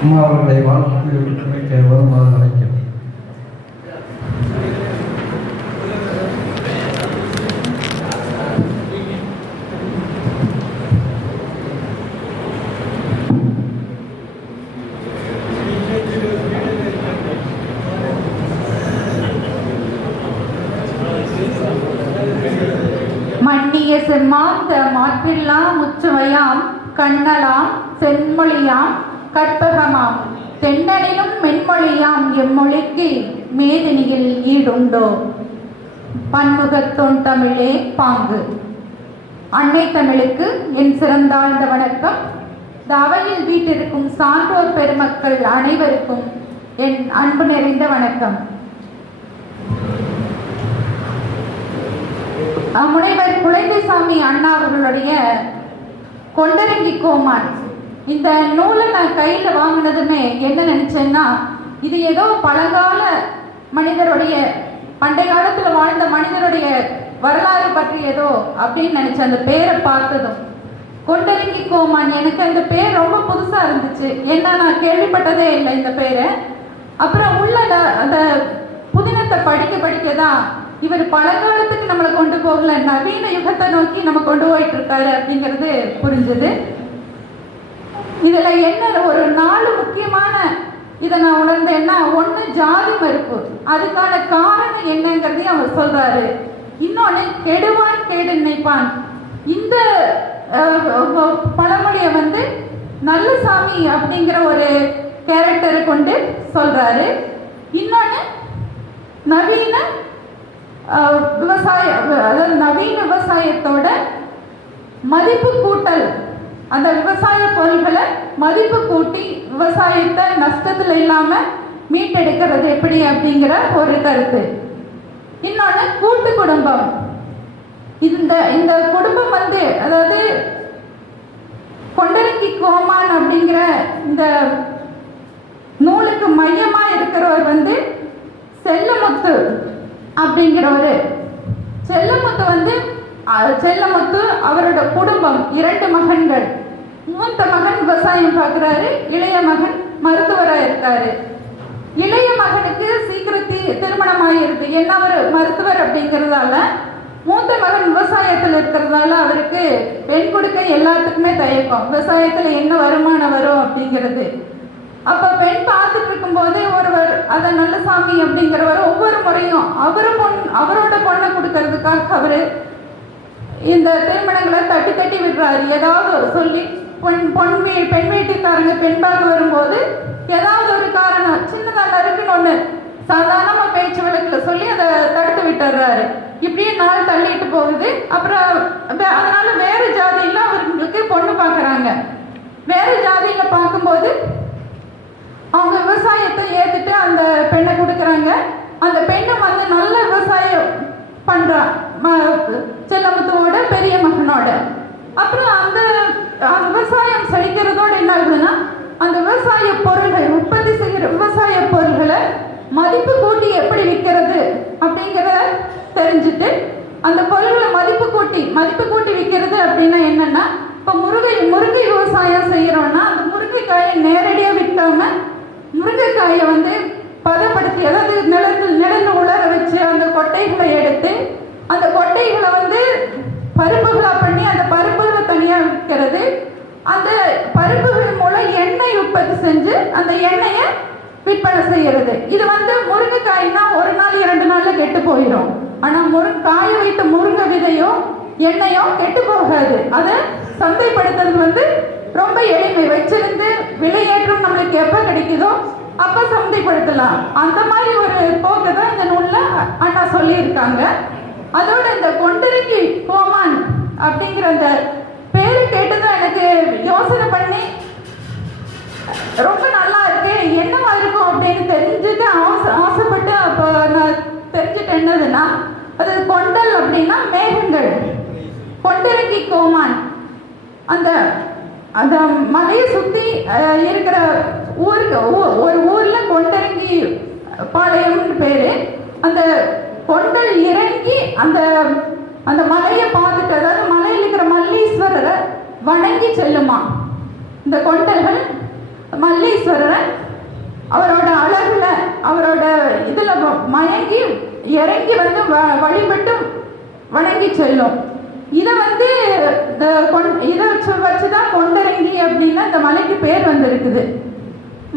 அம்மா அவர்களை வாழ்த்து வைக்க வருமாறு செம்மாந்த மாற்றில்லா முச்சுவையாம் கண்ணலாம் செம்மொழியாம் கற்பகமாம். தென்னலிலும் மென்மொழியாம் எம்மொழிக்கு மேதினியில் ஈடுண்டோ? பன்முகத்தொன் தமிழே பாங்கு. அன்னை தமிழுக்கு என் சிறந்தாழ்ந்த வணக்கம். தவையில் வீட்டிருக்கும் சான்றோர் பெருமக்கள் அனைவருக்கும் என் அன்பு நிறைந்த வணக்கம். முனைவர் குழந்தைசாமி அண்ணா அவர்களுடைய கொண்டரங்கி கோமான் இந்த நூலை நான் கையில் வாங்கினதுமே என்ன நினைச்சேன்னா இது ஏதோ பழங்கால மனிதருடைய பண்டைய காலத்தில் வாழ்ந்த மனிதருடைய வரலாறு பற்றியதோ அப்படின்னு நினைச்சேன் அந்த பேரை பார்த்ததும் கொண்டரங்கி கோமான் எனக்கு அந்த பேர் ரொம்ப புதுசா இருந்துச்சு. ஏன்னா நான் கேள்விப்பட்டதே இல்லை இந்த பேரை. அப்புறம் உள்ள அந்த புதினத்தை படிக்க படிக்க தான் இவர் பழங்காலத்துக்கு நம்மளை போகல நவீன யுகத்தை நோக்கி நம்ம கொண்டு போயிட்டு இருக்காரு அப்படிங்கிறது புரிஞ்சுது. இதுல என்ன? ஒரு நாலு முக்கியமான இதை நான் உணர்ந்தேன்னா ஒண்ணு ஜாதி மறுப்பு. அதுக்கான காரணம் என்னங்கிறதையும் அவர் சொல்றாரு. இன்னொன்னு கெடுவான் கேடு நினைப்பான் இந்த அஹ், பழமொழியை வந்து நல்லசாமி அப்படிங்கிற ஒரு கேரக்டரை கொண்டு சொல்றாரு. இன்னொன்னு நவீன விவசாய அதாவது நவீன விவசாயத்தோட மதிப்பு கூட்டல். அந்த விவசாய பொருள்களை மதிப்பு கூட்டி விவசாயத்தை நஷ்டத்தில் இல்லாம மீட்டெடுக்கிறது எப்படி அப்படிங்கிற ஒரு கருத்து. இன்னொன்று கூட்டு குடும்பம். இந்த இந்த குடும்பம் வந்து அதாவது கொண்டரங்கி கோமான் அப்படிங்கிற இந்த நூலுக்கு மையமா இருக்கிறவர் வந்து செல்லமுத்து. அப்படிங்கிறவர். செல்லமுத்து வந்து செல்லமுத்து அவரோட குடும்பம் இரண்டு மகன்கள். மூத்த மகன் விவசாயம் பார்க்குறாரு இளைய மகன் மருத்துவராக இருக்காரு. இளைய மகனுக்கு சீக்கிரத்தி திருமணம் ஆகிருக்கு ஏன்னா அவர் மருத்துவர் அப்படிங்கிறதால மூத்த மகன் விவசாயத்தில் இருக்கிறதால அவருக்கு பெண் கொடுக்க எல்லாத்துக்குமே தயக்கம். விவசாயத்தில் என்ன வருமானம் வரும் அப்படிங்கிறது. அப்ப பெண் பார்த்துட்டு இருக்கும்போது ஒருவர் அத நல்லசாமி அப்படிங்கிறவர் ஒவ்வொரு முறையும் அவரு பொன் அவரோட பொண்ணை கொடுக்கறதுக்காக அவரு இந்த திருமணங்களை தட்டி தட்டி விடுறாரு. ஏதாவது சொல்லி பொன் பொன் வீ பெண் வீட்டுக்காரங்க பெண் பார்க்க வரும்போது ஏதாவது ஒரு காரணம் சின்னதாக நறுக்குன்னு ஒன்று சாதாரணமாக பேச்சு வழக்கில் சொல்லி அதை தடுத்து விட்டுறாரு. இப்படியே நாள் தள்ளிட்டு போகுது. அப்புறம் அதனால வேறு ஜாதியில் அவங்களுக்கு பொண்ணு பார்க்குறாங்க வேறு ஜாதியில் பார்க்கும்போது அவங்க விவசாயத்தை அந்த பெண்ணை கொடுக்குறாங்க. அந்த பெண்ணை வந்து நல்ல விவசாயம் பண்ணுறான் ம- செல்லமுத்துவோட பெரிய மகனோட. அப்புறம் அந்த விவசாயம் செய்கிறதோட என்ன ஆகுதுன்னா அந்த விவசாய பொருள்கள் உற்பத்தி செய்கிற விவசாய பொருள்களை மதிப்பு கூட்டி எப்படி விற்கிறது அப்படிங்கிறத தெரிஞ்சுட்டு அந்த பொருள்களை மதிப்பு கூட்டி மதிப்பு கூட்டி விற்கிறது அப்படின்னா என்னன்னா இப்போ முருங்கை முருங்கை விவசாயம் செய்கிறோன்னா அந்த முருங்கைக்காயை நேரடியாக விற்காம முருங்கைக்காயை வந்து பதப்படுத்தி அதாவது நிலத்தில் நிலந்து உலர வச்சு அந்த கொட்டைகளை எடுத்து அந்த கொட்டைகளை வந்து பருப்புகளாக பண்ணி அந்த பருப்புகளை தனியாக விற்கிறது. அந்த பருப்புகள் மூலம் எண்ணெய் உற்பத்தி செஞ்சு அந்த எண்ணெயை விற்பனை செய்கிறது. இது வந்து முருங்கைக்காய்னா ஒரு நாள் இரண்டு நாளில் கெட்டு போயிடும். ஆனால் முருங்கை காய வைத்த முருங்கை விதையோ எண்ணெயோ கெட்டு போகாது. அதை சந்தைப்படுத்துறது வந்து ரொம்ப எளிமை. வச்சிருந்து விலையேற்றம் நம்மளுக்கு எப்போ கிடைக்குதோ அப்ப சந்தைப்படுத்தலாம். அந்த மாதிரி ஒரு போக்கு தான் இந்த நூல்ல அண்ணா சொல்லியிருக்காங்க. அதோட இந்த கொண்டிருக்கி கோமான் அப்படிங்கிற அந்த பேரு கேட்டதும் எனக்கு யோசனை பண்ணி ரொம்ப நல்லா இருக்கு என்னவா இருக்கும்? அப்படின்னு தெரிஞ்சுட்டு ஆசை ஆசைப்பட்டு அப்போ நான் தெரிஞ்சுட்டு என்னதுன்னா அது கொண்டல் அப்படின்னா மேகங்கள். கொண்டிருக்கி கோமான். அந்த அந்த மலையை சுற்றி இருக்கிற ஊருக்கு ஒரு பாளையம்னு பேர் அந்த கொண்டல் இறங்கி அந்த அந்த மலையை பார்த்துட்டு அதாவது மலையில் இருக்கிற மல்லீஸ்வரரை வணங்கி செல்லுமா? இந்த கொண்டல்கள் மல்லீஸ்வரரை அவரோட அழகுல அவரோட இதுல மயங்கி இறங்கி வந்து வ- வழிபட்டு வணங்கி செல்லும். இதை வந்து இந்த கொண்- இதை வச்சு வச்சு தான் கொண்டரங்கி அப்படின்னா இந்த மலைக்கு பேர் வந்திருக்குது.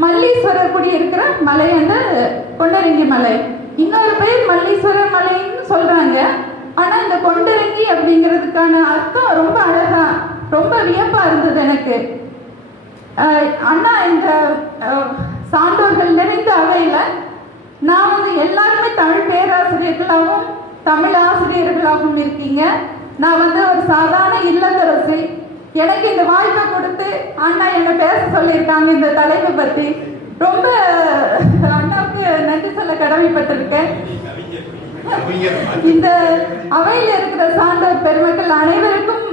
மல்லீஸ்வரர் குடி இருக்கிற மலை வந்து கொண்டரங்கி மலை. இன்னொரு பேர் மல்லீஸ்வரர் மலைன்னு சொல்றாங்க. ஆனா இந்த கொண்டரங்கி அப்படிங்கிறதுக்கான அர்த்தம் ரொம்ப அழகா ரொம்ப வியப்பா இருந்தது எனக்கு. அண்ணா இந்த சான்றோர்கள் நிறைந்த அவையில நான் வந்து எல்லாருமே தமிழ் பேராசிரியர்களாகவும் தமிழ் ஆசிரியர்களாகவும் இருக்கீங்க. நான் வந்து ஒரு சாதாரண இல்லத்தரசி. எனக்கு இந்த வாய்ப்பை கொடுத்து அண்ணா என்னை பேச சொல்லியிருக்காங்க இந்த தலைப்பை பற்றி ரொம்ப அண்ணா நன்றி சொல்ல கடமைப்பட்டிருக்கேன். இந்த அவையில் இருக்கிற சான்றோர் பெருமக்கள் அனைவருக்கும்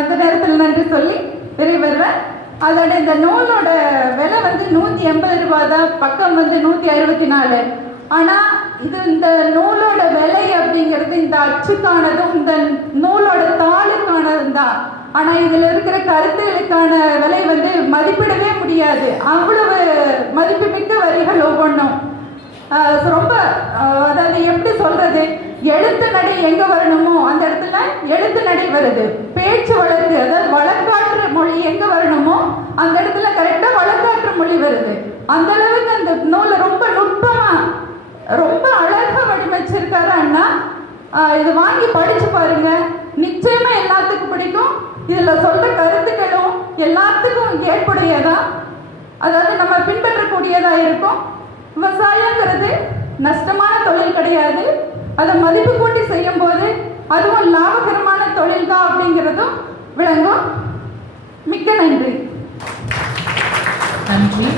இந்த நேரத்தில் நன்றி சொல்லி விரைவருவேன் அதோட இந்த நூலோட விலை வந்து நூற்றி எண்பது ரூபாய் தான் பக்கம் வந்து நூற்றி அறுபத்தி நாலு. ஆனால் இது இந்த நூலோட விலை அப்படிங்கிறது இந்த அச்சுக்கானதும் இந்த நூலோட தாளுக்கானதும் தான். ஆனால் இதில் இருக்கிற கருத்துகளுக்கான விலை வந்து மதிப்பிடவே முடியாது. அவ்வளவு மதிப்புமிக்க வரிகள் ஒவ்வொன்றும். ரொம்ப அதாவது எப்படி சொல்றது? எழுத்து நடை எங்க வரணுமோ அந்த இடத்துல எழுத்து நடை வருது. பேச்சு வழக்கு அதாவது வழக்காற்று மொழி எங்க வரணுமோ அந்த இடத்துல கரெக்டா வழக்காற்று மொழி வருது. அந்த அளவுக்கு அந்த நூலை ரொம்ப நுட்பமா ரொம்ப அழகா வடிவமைச்சிருக்காரு அண்ணா. இது வாங்கி படிச்சு பாருங்க. நிச்சயமா எல்லாத்துக்கும் பிடிக்கும். இதுல சொல்ற கருத்துக்களும் எல்லாத்துக்கும் ஏற்புடையதா அதாவது நம்ம பின்பற்றக்கூடியதா இருக்கும். விவசாய நஷ்டமான தொழில் கிடையாது. அதை மதிப்பு கூட்டி செய்யும் போது அதுவும் லாபகரமான தொழில் தான் அப்படிங்கிறதும் விளங்கும். மிக்க நன்றி. நன்றி.